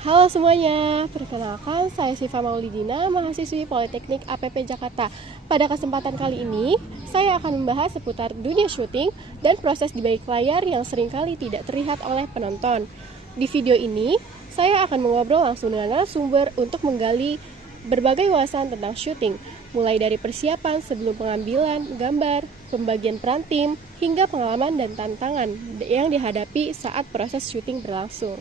Halo semuanya, perkenalkan saya Siva Maulidina, mahasiswi Politeknik APP Jakarta. Pada kesempatan kali ini, saya akan membahas seputar dunia syuting dan proses di balik layar yang seringkali tidak terlihat oleh penonton. Di video ini, saya akan mengobrol langsung dengan narasumber untuk menggali berbagai wawasan tentang syuting, mulai dari persiapan sebelum pengambilan gambar, pembagian peran tim, hingga pengalaman dan tantangan yang dihadapi saat proses syuting berlangsung.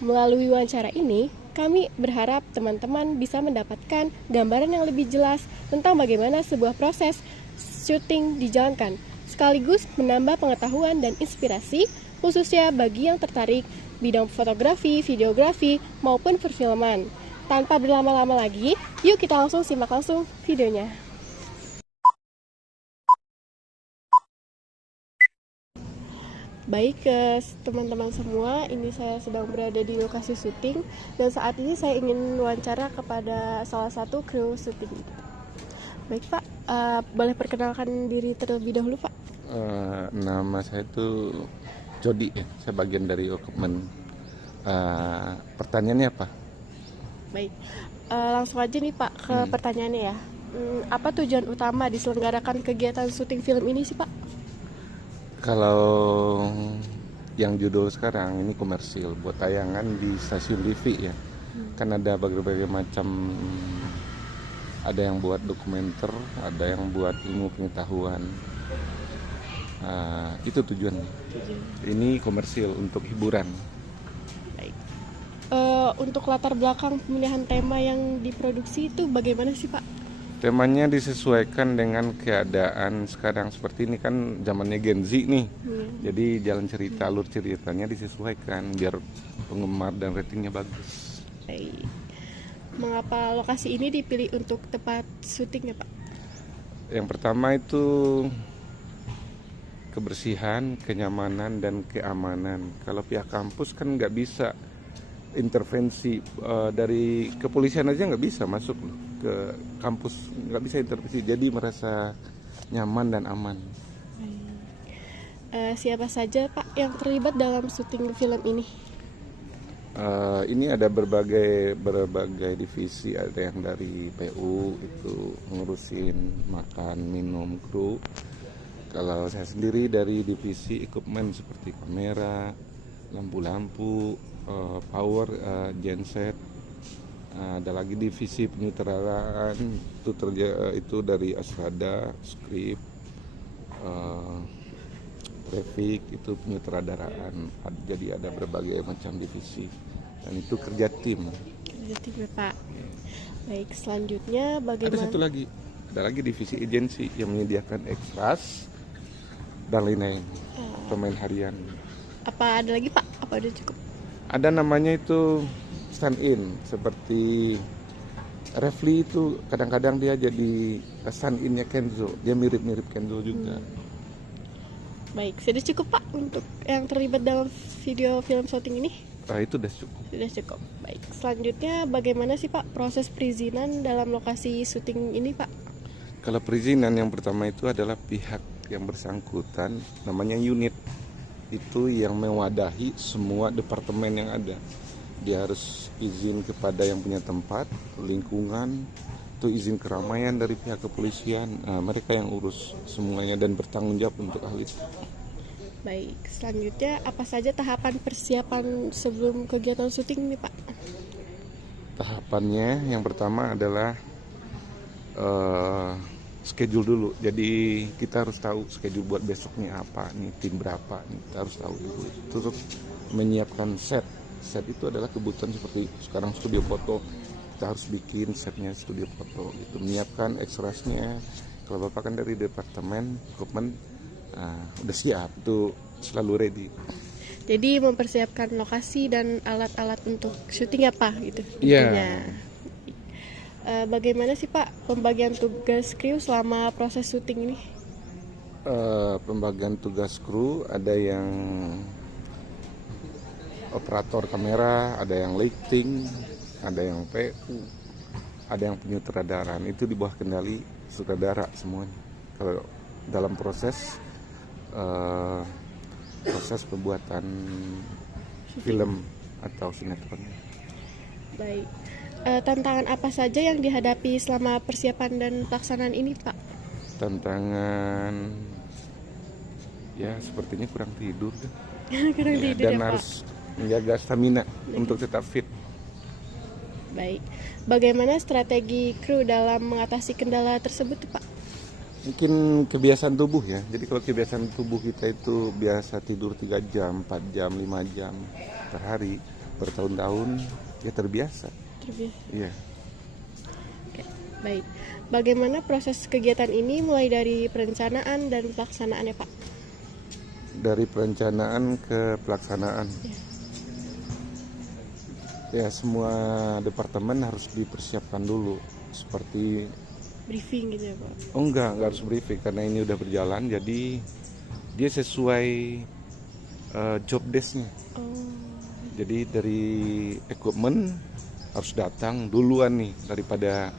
Melalui wawancara ini, kami berharap teman-teman bisa mendapatkan gambaran yang lebih jelas tentang bagaimana sebuah proses syuting dijalankan, sekaligus menambah pengetahuan dan inspirasi, khususnya bagi yang tertarik bidang fotografi, videografi, maupun perfilman. Tanpa berlama-lama lagi, yuk kita langsung simak langsung videonya. Baik teman-teman semua, ini saya sedang berada di lokasi syuting dan saat ini saya ingin wawancara kepada salah satu kru syuting. Baik Pak, boleh perkenalkan diri terlebih dahulu Pak? Nama saya itu Jody ya, saya bagian dari equipment. Pertanyaannya apa? Baik, langsung aja nih Pak ke pertanyaannya ya. Apa tujuan utama diselenggarakan kegiatan syuting film ini sih Pak? Kalau yang judul sekarang ini komersil buat tayangan di stasiun TV ya. Kan ada berbagai macam, ada yang buat dokumenter, ada yang buat ilmu pengetahuan. Itu tujuannya. Ini komersil untuk hiburan. Baik. Untuk latar belakang pemilihan tema yang diproduksi itu bagaimana sih Pak? Temanya disesuaikan dengan keadaan sekarang, seperti ini kan zamannya Gen Z nih. Jadi jalan cerita, alur ceritanya disesuaikan biar penggemar dan ratingnya bagus. Baik. Mengapa lokasi ini dipilih untuk tempat syuting ya Pak? Yang pertama itu kebersihan, kenyamanan, dan keamanan. Kalau pihak kampus kan nggak bisa intervensi, dari kepolisian aja nggak bisa masuk loh ke kampus, nggak bisa intervensi, jadi merasa nyaman dan aman. Siapa saja Pak yang terlibat dalam syuting film ini? Ini ada berbagai divisi, ada yang dari PU itu ngurusin makan minum kru. Kalau saya sendiri dari divisi equipment seperti kamera, lampu-lampu, power, genset. Ada lagi divisi penyutradaraan itu dari Asrada, skrip, traffic itu penyutradaraan. Jadi ada berbagai macam divisi dan itu kerja tim. Kerja tim ya Pak. Baik, selanjutnya Ada bagaimana? satu lagi, ada lagi divisi agensi yang menyediakan ekstras dan lain-lain, pemain harian. Apa ada lagi Pak? Apa udah cukup? Ada namanya itu stand in, seperti Refli itu kadang-kadang dia jadi stand in-nya Kenzo, dia mirip-mirip Kenzo juga. Baik, sudah cukup Pak untuk yang terlibat dalam video film syuting ini? Itu udah cukup. Sudah cukup. Baik, selanjutnya bagaimana sih Pak proses perizinan dalam lokasi syuting ini Pak? Kalau perizinan yang pertama itu adalah pihak yang bersangkutan, namanya unit, itu yang mewadahi semua departemen yang ada. Dia harus izin kepada yang punya tempat, lingkungan, itu izin keramaian dari pihak kepolisian. Mereka yang urus semuanya dan bertanggung jawab untuk hal itu. Baik, selanjutnya apa saja tahapan persiapan sebelum kegiatan syuting ini Pak? Tahapannya yang pertama adalah schedule dulu. Jadi kita harus tahu schedule buat besoknya apa nih, tim berapa nih, kita harus tahu dulu. Terus menyiapkan set. Set itu adalah kebutuhan seperti sekarang studio foto. Kita harus bikin setnya studio foto gitu. Menyiapkan ekstrasnya. Kalau Bapak kan dari departemen equipment, udah siap, itu selalu ready. Jadi mempersiapkan lokasi dan alat-alat untuk syuting ya Pak gitu. Iya. Bagaimana sih Pak pembagian tugas kru selama proses syuting ini? Pembagian tugas kru, ada yang operator kamera, ada yang lighting, ada yang PU, ada yang penyutradaran. Itu di bawah kendali sutradara semuanya. Kalau dalam proses pembuatan film atau sinetron. Baik. Tantangan apa saja yang dihadapi selama persiapan dan pelaksanaan ini, Pak? Tantangan ya sepertinya kurang tidur deh. Kurang Ya, tidur dan ya, Pak. harus menjaga stamina untuk tetap fit. Baik. Bagaimana strategi kru dalam mengatasi kendala tersebut, Pak? Mungkin kebiasaan tubuh ya. Jadi kalau kebiasaan tubuh kita itu biasa tidur 3 jam, 4 jam, 5 jam per hari, bertahun-tahun ya terbiasa. Terbiasa. Iya. Oke, baik. Bagaimana proses kegiatan ini mulai dari perencanaan dan pelaksanaannya, Pak? Dari perencanaan ke pelaksanaan. Ya, semua departemen harus dipersiapkan dulu. Seperti Briefing gitu ya, Pak? oh enggak harus briefing karena ini udah berjalan, jadi dia sesuai job desk-nya. Oh, Jadi dari equipment harus datang duluan nih daripada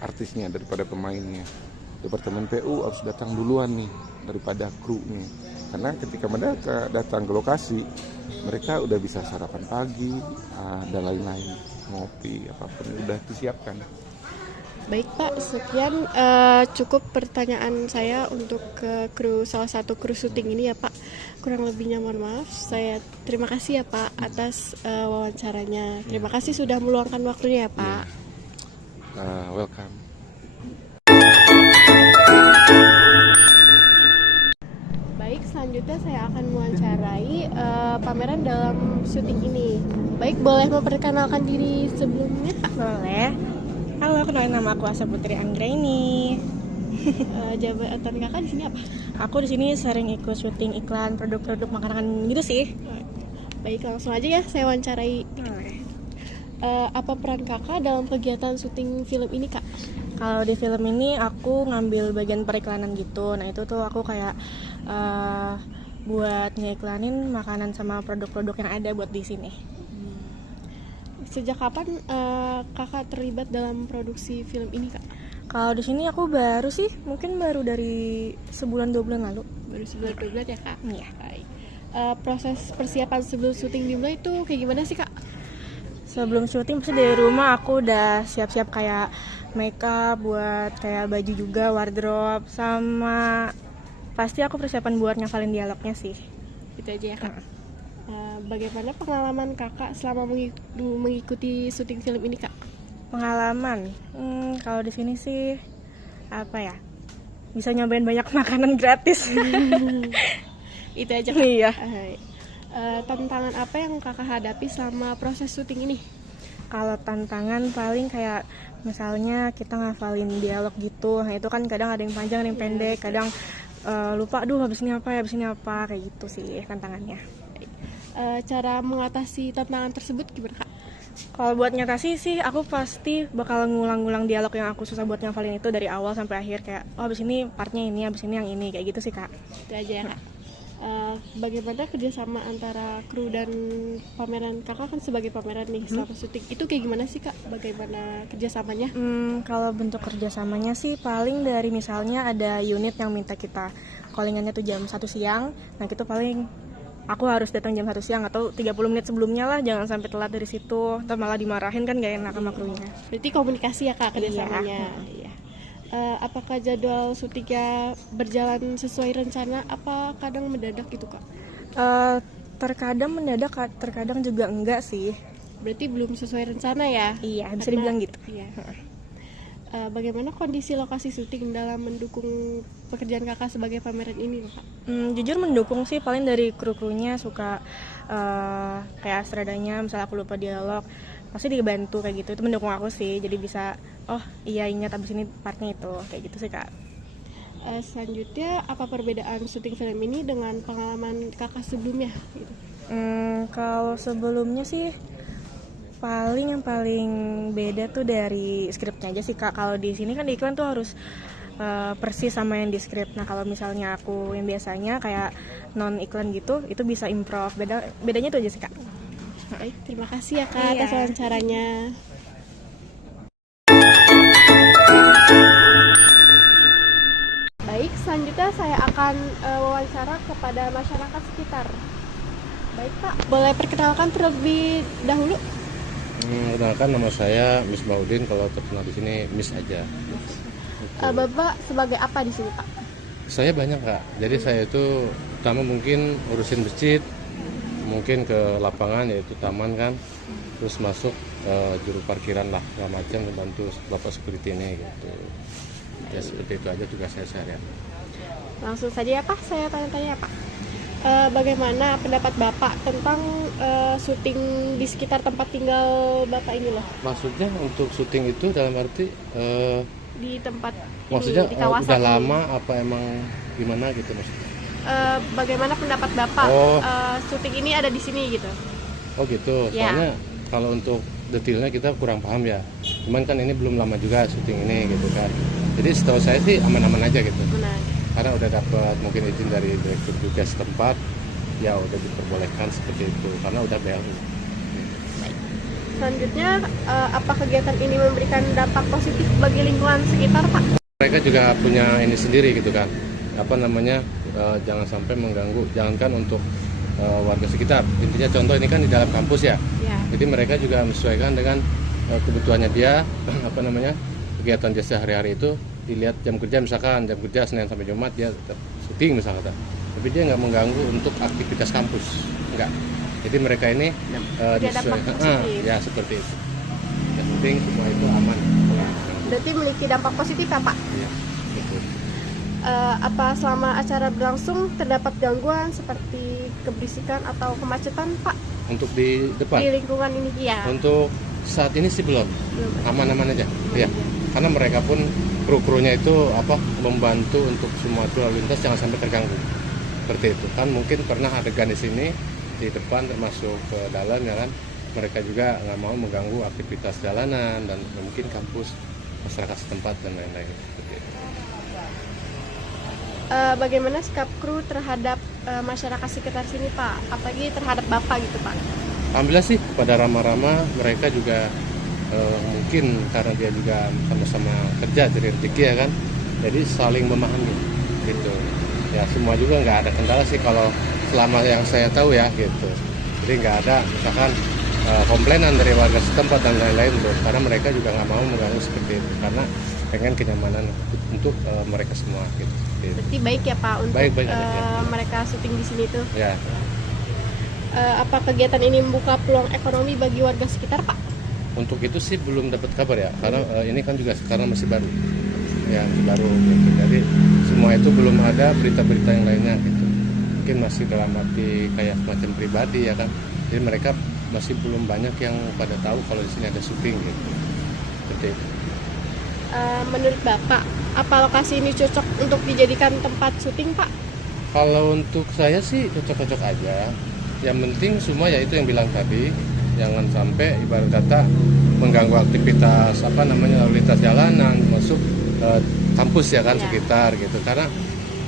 artisnya, daripada pemainnya. Departemen PU harus datang duluan nih daripada krunya. Karena ketika mereka datang ke lokasi, mereka udah bisa sarapan pagi dan lain-lain, ngopi apapun udah disiapkan. baik, Pak. Sekian cukup pertanyaan saya untuk ke kru, salah satu kru syuting ini ya, Pak. Kurang lebihnya mohon maaf. Saya terima kasih ya, Pak, atas wawancaranya. Terima kasih sudah meluangkan waktunya ya, Pak. Welcome. Baik, selanjutnya saya akan mewawancarai pameran dalam syuting ini. Baik, boleh memperkenalkan diri sebelumnya, Kak? Boleh. Halo, kenalin nama aku Asa Putri Anggraini. Jabatan kakak di sini apa? Aku di sini sering ikut syuting iklan produk-produk makanan gitu sih. Baik, langsung aja ya saya wawancarai. Apa peran kakak dalam kegiatan syuting film ini, Kak? Kalau di film ini aku ngambil bagian periklanan gitu. Nah itu tuh aku kayak buat ngeiklanin makanan sama produk-produk yang ada buat di sini. Sejak kapan kakak terlibat dalam produksi film ini, Kak? Kalau di sini aku baru sih, mungkin baru dari sebulan 2 bulan lalu. Baru sebulan 2 bulan ya, Kak? Iya. Baik. Proses persiapan sebelum syuting dimulai itu kayak gimana sih, Kak? Sebelum syuting pasti dari rumah aku udah siap-siap kayak makeup, buat kayak baju juga, wardrobe, sama pasti aku persiapan buat ngafalin dialognya sih. Itu aja ya, Kak. Bagaimana pengalaman kakak selama mengikuti syuting film ini, Kak? Pengalaman, kalau di sini sih apa ya? Bisa nyobain banyak makanan gratis. Itu aja, Kak. Iya. Tantangan apa yang kakak hadapi selama proses syuting ini? Kalau tantangan paling kayak misalnya kita ngafalin dialog gitu, nah itu kan kadang ada yang panjang, ada yang pendek, kadang lupa, aduh habis ini apa, kayak gitu sih tantangannya. Cara mengatasi tantangan tersebut gimana, Kak? Kalau buat nyatasi sih aku pasti bakal ngulang-ngulang dialog yang aku susah buat ngafalin itu dari awal sampai akhir, kayak oh habis ini partnya ini, habis ini yang ini, kayak gitu sih, Kak. Itu aja ya, Kak. Bagaimana kerjasama antara kru dan pameran? Kakak kan sebagai pameran nih selama syuting, itu kayak gimana sih, Kak? Bagaimana kerjasamanya? Kalau bentuk kerjasamanya sih paling dari misalnya ada unit yang minta kita callingannya tuh jam 1 siang, nah gitu paling aku harus datang jam 1 siang atau 30 menit sebelumnya lah, jangan sampai telat dari situ, ntar malah dimarahin kan gak enak sama krunya. Berarti komunikasi ya, Kak, kerjasamanya. Iya. Apakah jadwal syutingnya berjalan sesuai rencana? Apa kadang mendadak gitu, Kak? Terkadang mendadak, terkadang juga enggak sih. Berarti belum sesuai rencana ya? Iya, bisa dibilang gitu. Iya. Bagaimana kondisi lokasi syuting dalam mendukung pekerjaan kakak sebagai pameran ini, Kak? Jujur mendukung sih, paling dari kru-krunya suka kayak sutradanya, misalnya aku lupa dialog, pasti dibantu kayak gitu, itu mendukung aku sih, jadi bisa oh iya ingat abis ini partnya itu, kayak gitu sih, Kak. Selanjutnya, apa perbedaan syuting film ini dengan pengalaman kakak sebelumnya? Gitu? Kalau sebelumnya sih yang paling beda tuh dari skripnya aja sih, Kak. Kalau di sini kan di iklan tuh harus persis sama yang di skrip. Nah kalau misalnya aku yang biasanya kayak non iklan gitu, itu bisa improv. Bedanya tuh aja sih, Kak. Baik, terima kasih ya, Kak, atas wawancaranya. Baik, selanjutnya saya akan wawancara kepada masyarakat sekitar. Baik, Pak, boleh perkenalkan terlebih dahulu? Kenalkan nama saya Miss Baudin, kalau terkenal di sini Miss aja. Bapak sebagai apa di sini Pak? Saya banyak Kak, jadi saya itu pertama mungkin urusin masjid, mungkin ke lapangan yaitu taman kan, terus masuk juru parkiran lah, segala macam, membantu bapak security ini gitu. Ya seperti itu aja tugas saya seharian. Langsung saja ya Pak, saya tanya-tanya Pak. Bagaimana pendapat Bapak tentang syuting di sekitar tempat tinggal Bapak ini loh? Maksudnya untuk syuting itu dalam arti Di tempat maksudnya ini, di kawasan udah ini. lama apa emang gimana gitu maksudnya? Bagaimana pendapat Bapak syuting ini ada di sini gitu? Oh gitu, Ya. soalnya kalau untuk detailnya kita kurang paham ya. Cuman kan ini belum lama juga syuting ini gitu kan. Jadi setahu saya sih aman-aman aja gitu. Benar. Karena udah dapat mungkin izin dari direktur juga setempat, ya udah diperbolehkan seperti itu. Karena udah BLU. Selanjutnya, apa kegiatan ini memberikan dampak positif bagi lingkungan sekitar Pak? Mereka juga punya ini sendiri gitu kan. Apa namanya? Jangan sampai mengganggu. Jangankan untuk warga sekitar. Intinya contoh ini kan di dalam kampus ya. Ya. Jadi mereka juga menyesuaikan dengan kebutuhannya dia, apa namanya, kegiatan dia sehari-hari itu dilihat jam kerja, misalkan jam kerja Senin sampai Jumat dia tetap syuting misalkan, tapi dia nggak mengganggu untuk aktivitas kampus, nggak. Jadi mereka ini Tidak dampak positif. ya seperti itu. Yang penting semua itu aman. Berarti memiliki dampak positif ya Pak? Iya, betul. Apa selama acara berlangsung terdapat gangguan seperti keberisikan atau kemacetan Pak Untuk di depan, di lingkungan ini? Ya. untuk saat ini sih belum, aman-aman aja, ya. Karena mereka pun kru-krunya itu apa membantu untuk semua lalu lintas jangan sampai terganggu. Seperti itu kan, mungkin pernah adegan di sini di depan termasuk ke dalam ya kan, mereka juga nggak mau mengganggu aktivitas jalanan dan mungkin kampus, masyarakat setempat dan lain-lain. Seperti itu. Bagaimana sikap kru terhadap masyarakat sekitar sini Pak? Apalagi terhadap Bapak gitu Pak? Alhamdulillah sih pada ramah-ramah, mereka juga mungkin karena dia juga sama-sama kerja dari rezeki ya kan, jadi saling memahami gitu. Ya semua juga nggak ada kendala sih kalau selama yang saya tahu ya gitu. Jadi nggak ada misalkan komplainan dari warga setempat dan lain-lain tuh, karena mereka juga nggak mau mengganggu seperti itu karena pengen kenyamanan untuk mereka semua gitu. Berarti baik ya Pak untuk Baik aja, ya. mereka syuting di sini tuh. Ya. Apa kegiatan ini membuka peluang ekonomi bagi warga sekitar Pak? Untuk itu sih belum dapat kabar ya, karena ini kan juga sekarang masih baru, ya masih baru gitu. Jadi semua itu belum ada berita-berita yang lainnya gitu. Mungkin masih dalam arti kayak semacam pribadi ya kan. Jadi mereka masih belum banyak yang pada tahu kalau di sini ada syuting gitu. Seperti itu. Menurut Bapak, apa lokasi ini cocok untuk dijadikan tempat syuting Pak? Kalau untuk saya sih cocok-cocok aja. Yang penting semua ya itu yang bilang tadi, jangan sampai ibarat kata mengganggu aktivitas apa namanya lalu lintas jalanan masuk kampus ya kan sekitar gitu, karena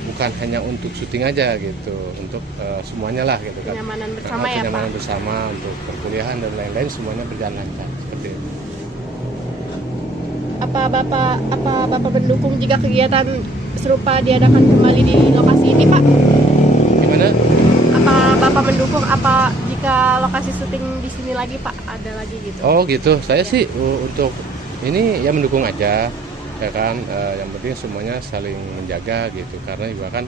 bukan hanya untuk syuting aja gitu, untuk semuanya lah gitu kan. Kenyamanan bersama ya Kenyamanan Pak? bersama untuk perkuliahan dan lain-lain semuanya berjalan lancar seperti itu. Apa Bapak mendukung jika kegiatan serupa diadakan kembali di lokasi ini Pak? Gimana? Apa Bapak mendukung apa jika lokasi syuting di sini lagi Pak? Ada lagi gitu? Oh gitu, saya sih untuk ini ya mendukung aja ya kan. Yang penting semuanya saling menjaga gitu, karena juga kan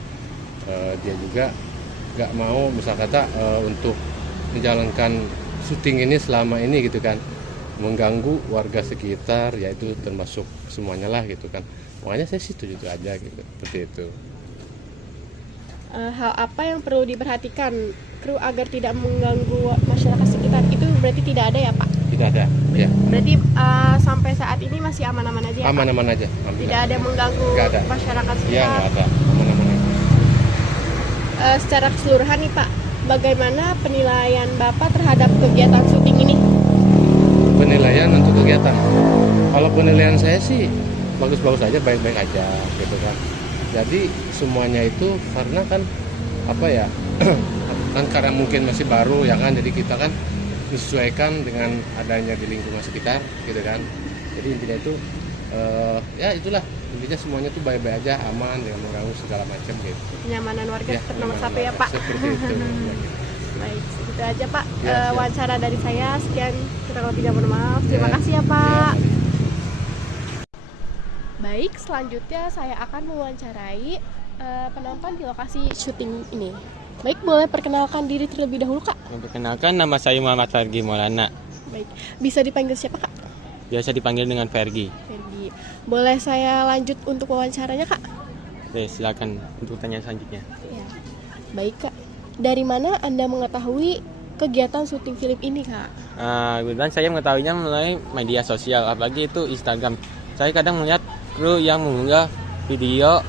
dia juga nggak mau misal kata untuk menjalankan syuting ini selama ini gitu kan mengganggu warga sekitar, yaitu termasuk semuanya lah gitu kan. Makanya saya sih setuju aja gitu, seperti itu. Hal apa yang perlu diperhatikan kru agar tidak mengganggu masyarakat sekitar? Itu berarti tidak ada ya Pak? Tidak ada, ya. Berarti sampai saat ini masih aman-aman aja ya Pak? Aman-aman aja. Tidak ada yang mengganggu Nggak ada. masyarakat Ya sekitar? nggak ada, aman-aman aja. Secara keseluruhan nih Pak, bagaimana penilaian Bapak terhadap kegiatan syuting ini? Penilaian untuk kegiatan, kalau penilaian saya sih bagus-bagus aja, baik-baik aja gitu kan. Jadi semuanya itu karena kan apa ya kan karena mungkin masih baru ya kan, jadi kita kan menyesuaikan dengan adanya di lingkungan sekitar gitu kan. Jadi intinya itu ya itulah intinya, semuanya tuh baik-baik aja, aman, jangan mengganggu segala macam gitu. Kenyamanan warga Ya, nomor kenyamanan satu ya warga, Pak? seperti itu. Baik, segitu aja Pak Ya, siap. wawancara dari saya. Sekian, kurang lebihnya mohon maaf. Terima kasih ya Pak. Baik, selanjutnya saya akan mewawancarai penonton di lokasi syuting ini. Baik, boleh perkenalkan diri terlebih dahulu Kak? Memperkenalkan, nama saya Muhammad Fergi Maulana, Baik, bisa dipanggil siapa Kak? biasa dipanggil dengan Fergi. Ferdi. Boleh saya lanjut untuk wawancaranya Kak? Oke, silakan untuk tanya selanjutnya. Ya. Baik Kak, dari mana Anda mengetahui kegiatan syuting film ini Kak? Kebetulan saya mengetahuinya melalui media sosial, apalagi itu Instagram. Saya kadang melihat kru yang mengunggah video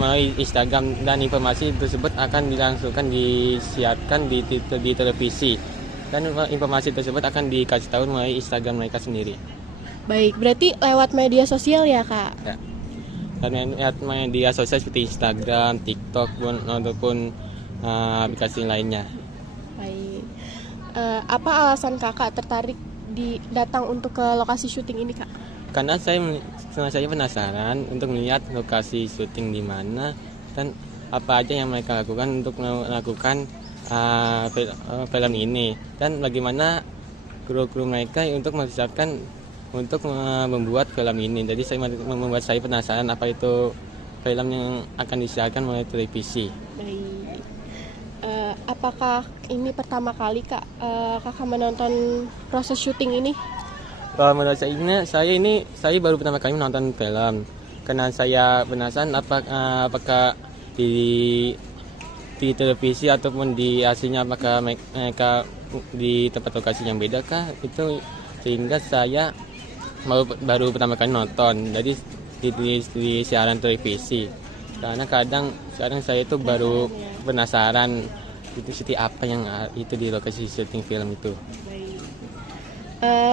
melalui Instagram, dan informasi tersebut akan dilangsungkan disiarkan di televisi, dan informasi tersebut akan dikasih tahu melalui Instagram mereka sendiri. Baik, berarti lewat media sosial ya Kak? Ya. Dan lihat media sosial seperti Instagram, TikTok, ataupun aplikasi lainnya. Baik. Apa alasan Kakak tertarik datang untuk ke lokasi syuting ini Kak? Karena saya penasaran untuk melihat lokasi syuting di mana dan apa aja yang mereka lakukan untuk melakukan film ini, dan bagaimana kru-kru mereka untuk mempersiapkan untuk membuat film ini. Jadi membuat saya penasaran apa itu film yang akan disiarkan melalui televisi. Baik. Apakah ini pertama kali Kak Kakak menonton proses syuting ini? Kalau menurut saya baru pertama kali menonton film, karena saya penasaran apakah di televisi ataupun di aslinya apakah mereka di tempat lokasi yang beda kah, itu sehingga saya baru pertama kali nonton jadi di siaran televisi. Karena kadang saya itu baru penasaran itu seperti apa yang itu di lokasi syuting film itu.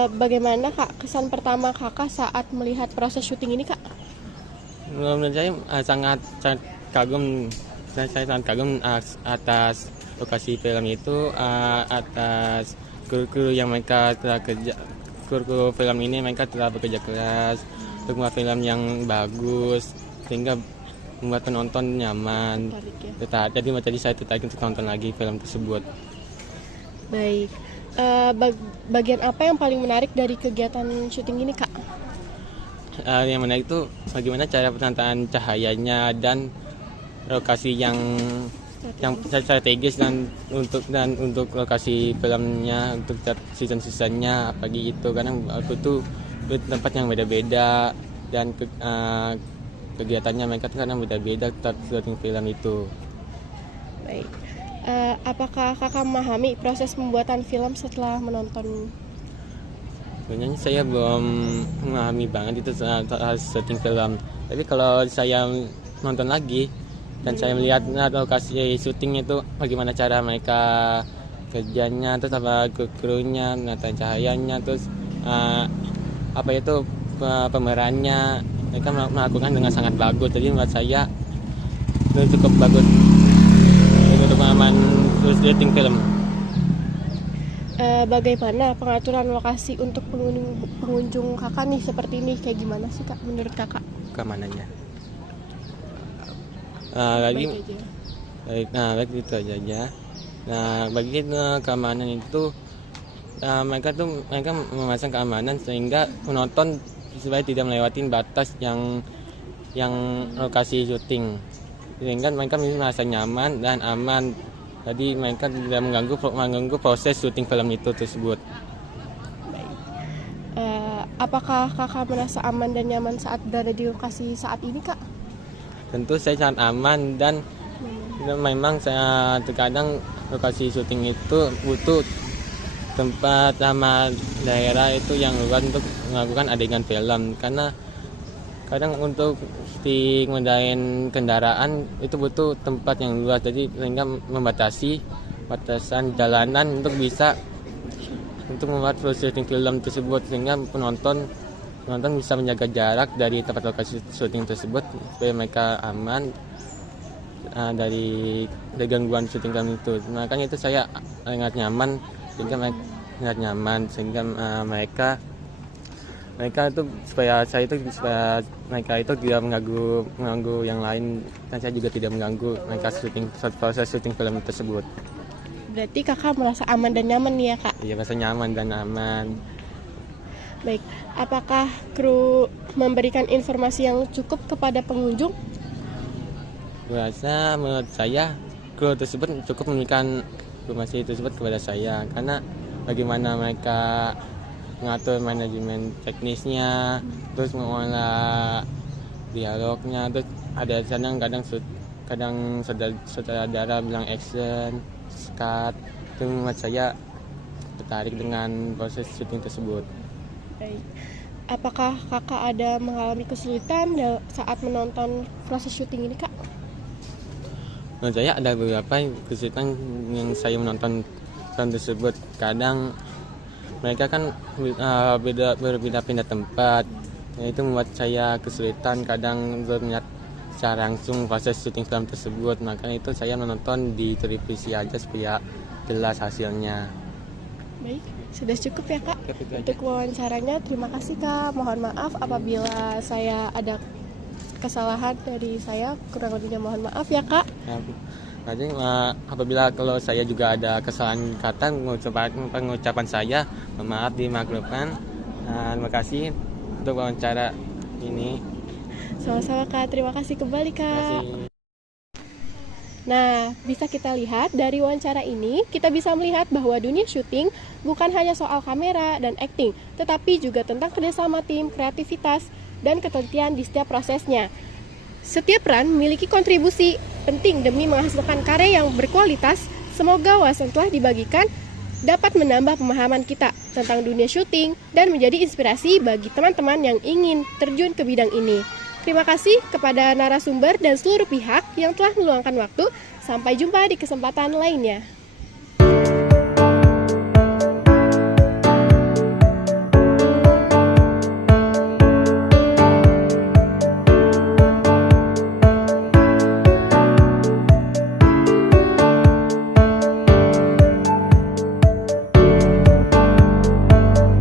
Bagaimana Kak kesan pertama Kakak saat melihat proses syuting ini Kak? Menurut saya sangat kagum. Saya sangat kagum atas lokasi film itu, atas kru yang mereka telah kerja. Kru film ini mereka telah bekerja keras untuk membuat film yang bagus sehingga membuat penonton nyaman. Jadi saya tertarik untuk nonton lagi film tersebut. Baik. Bagian apa yang paling menarik dari kegiatan syuting ini Kak? Yang menarik itu bagaimana cara penataan cahayanya dan lokasi yang strategis, dan untuk lokasi filmnya, untuk season-seasonnya pagi itu, karena aku tuh tempat yang beda-beda dan kegiatannya mereka tuh karena beda-beda saat syuting film itu. Baik. Apakah Kakak memahami proses pembuatan film setelah menonton? Sebenarnya saya belum memahami banget itu saat syuting film. Tapi kalau saya nonton lagi dan saya melihat lokasi syuting itu bagaimana cara mereka kerjanya, terus apa krunya, penataan cahayanya, terus apa itu pemerannya, mereka melakukan dengan sangat bagus. Jadi menurut saya itu cukup bagus untuk pengalaman syuting film. Bagaimana pengaturan lokasi untuk pengunjung Kakak nih seperti ini, kayak gimana sih Kak menurut Kakak? Keamanannya. Lagi itu aja. Nah, bagi keamanan itu mereka memasang keamanan sehingga penonton supaya tidak melewati batas yang lokasi syuting, sehingga mereka merasa nyaman dan aman. Jadi mereka tidak mengganggu proses syuting film itu tersebut. Apakah Kakak merasa aman dan nyaman saat berada di lokasi saat ini Kak? Tentu saya sangat aman, dan memang saya terkadang lokasi syuting itu butuh tempat sama daerah itu yang luas untuk melakukan adegan film, karena kadang untuk mengendarai kendaraan itu butuh tempat yang luas, jadi sehingga membatasi batasan jalanan untuk membuat syuting film tersebut, sehingga penonton bisa menjaga jarak dari tempat lokasi syuting tersebut supaya mereka aman dari gangguan syuting film itu. Makanya itu saya sangat nyaman sehingga mereka itu supaya mereka itu tidak mengganggu yang lain, dan saya juga tidak mengganggu mereka proses syuting film tersebut. Berarti kakak merasa aman dan nyaman nih ya kak? Iya, merasa nyaman dan aman. Baik, apakah kru memberikan informasi yang cukup kepada pengunjung? Menurut saya kru tersebut cukup memberikan informasi tersebut kepada saya, karena bagaimana mereka mengatur manajemen teknisnya, terus mengolah dialognya, terus ada kadang sutradara bilang action, cut, itu membuat saya tertarik dengan proses syuting tersebut. Baik. Apakah kakak ada mengalami kesulitan saat menonton proses syuting ini kak? Menurut saya ada beberapa kesulitan yang saya menonton film tersebut. Kadang mereka kan berbeda-pindah tempat, itu membuat saya kesulitan kadang untuk melihat secara langsung proses syuting film tersebut. Makanya itu saya menonton di televisi aja supaya jelas hasilnya. Baik, sudah cukup ya kak Cukup itu aja. untuk wawancaranya. Terima kasih kak. Mohon maaf apabila saya ada kesalahan dari saya. Kurang lebihnya mohon maaf ya kak. Jadi apabila kalau saya juga ada kesalahan kata pengucapan saya, maaf dimaklumkan. Terima kasih untuk wawancara ini. Sama-sama kak. Terima kasih kembali Terima kak. kasih. Nah, bisa kita lihat dari wawancara ini, kita bisa melihat bahwa dunia syuting bukan hanya soal kamera dan acting, tetapi juga tentang kerjasama tim, kreativitas, dan ketelitian di setiap prosesnya. Setiap peran memiliki kontribusi penting demi menghasilkan karya yang berkualitas. Semoga wawasan telah dibagikan dapat menambah pemahaman kita tentang dunia syuting dan menjadi inspirasi bagi teman-teman yang ingin terjun ke bidang ini. Terima kasih kepada narasumber dan seluruh pihak yang telah meluangkan waktu. Sampai jumpa di kesempatan lainnya.